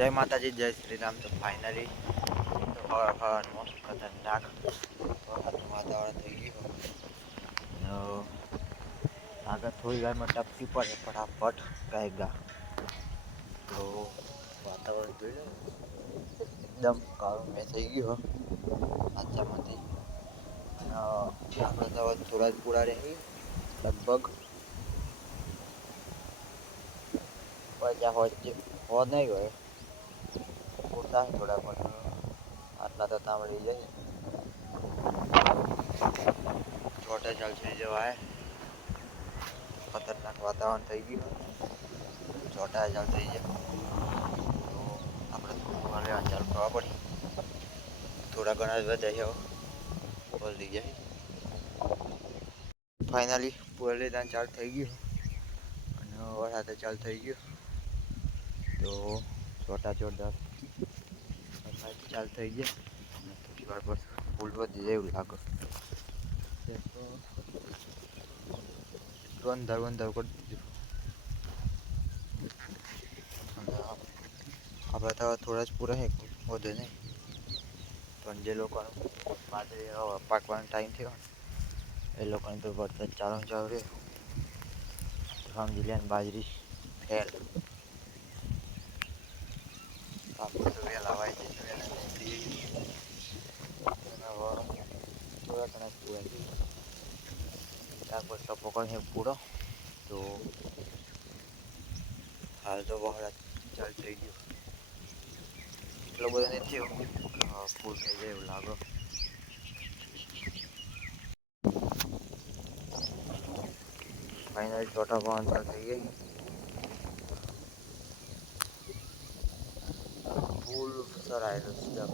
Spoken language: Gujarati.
જય માતાજી, જય શ્રી રામ. તો ફાઇનલી તો હવામાં ખતરનાક વરસાદનું વાતાવરણ થઈ ગયું. આગળ થોડી વારમાં ટપકી પડે ફટાફટ ગાયગા. તો વાતાવરણ જોઈ લો, એકદમ કાળું મેં થઈ ગયું આચામાંથી. અને આપણે તો થોડા જ પૂરા રહી લગભગ 50 હો નહીં હોય, પૂરતા થોડા પણ આટલા તો તાંબડી જાય. ચોટે ચાલ થઈ જવાય, ખતરનાક વાતાવરણ થઈ ગયું. ચોટા ચાલ થઈ જાય તો આપણે થોડું હાલે ચાલુ કરવા પડી. થોડા ઘણા બધા બોલ થઈ જાય. ફાઇનલી પુરલીદાન ચાલુ થઈ ગયું અને વરસાદ ચાલુ થઈ ગયો. તો છોટા જોરદાર ચાલુ થઈ ગયા અને થોડી વાર પર ફૂલ વધી જાય એવું લાગે. અંધાર અંધાર કરી દીધું. આપણે તો થોડા જ પૂરા વધે નહીં, પણ જે લોકોનું બાજરી પાકવાનો ટાઈમ થયો એ લોકોને તો વરસાદ ચાલુ રહે તો સમજી લે બાજરી ફેલ. આપણે તો વહેલા વાઈ જઈએ, વહેલા નીકળી થોડા ઘણા પૂરા થઈ ત્યાર પછી પકડ પૂરો. તો હાલ તો વરસાદ ચાલુ થઈ ગયો. એટલો બધો નથી થયો, ફૂલ થઈ જાય એવું લાગે. ફાઇનલ છોટા પવન ચાલુ થઈ ગઈ. ફૂલ સરાયેલું છે.